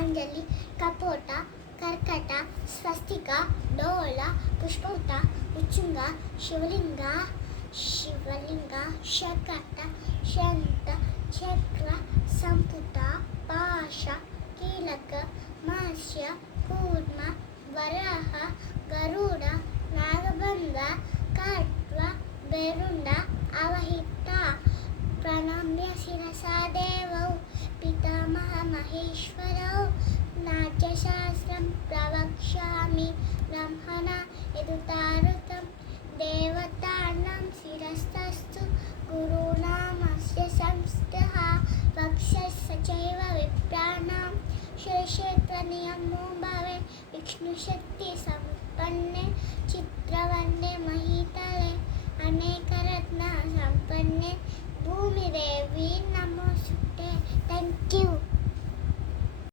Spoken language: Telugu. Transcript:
అంజలి కపోట కర్కట స్వస్తిక డోల పుష్పముత ఉచ్చుంగ శివలింగ శకట శంత చక్ర సంపుట పాశ కీలక మత్స్య కూర్మ వరాహ గరుడ నాగబంధ కట్వ బెరుండ అవహిత ప్రణమ్య శిరసా దేవౌ పితామహ మహేశ్వరౌ నాట్యశాస్త్రం ప్రవక్ష్యామి బ్రహ్మణ యదుతారుతం దేవతానాం శిరస్తస్తు గురూణామస్య సంస్థః వక్షస్య చైవ విప్రాణాం శేషే త్వనియమో భవే విష్ణుశక్తి సంపన్నే చిత్రవర్ణే మహీతలే అనేకరత్న సంపన్నే భూమిదేవి నమోస్తుతే. Thank you.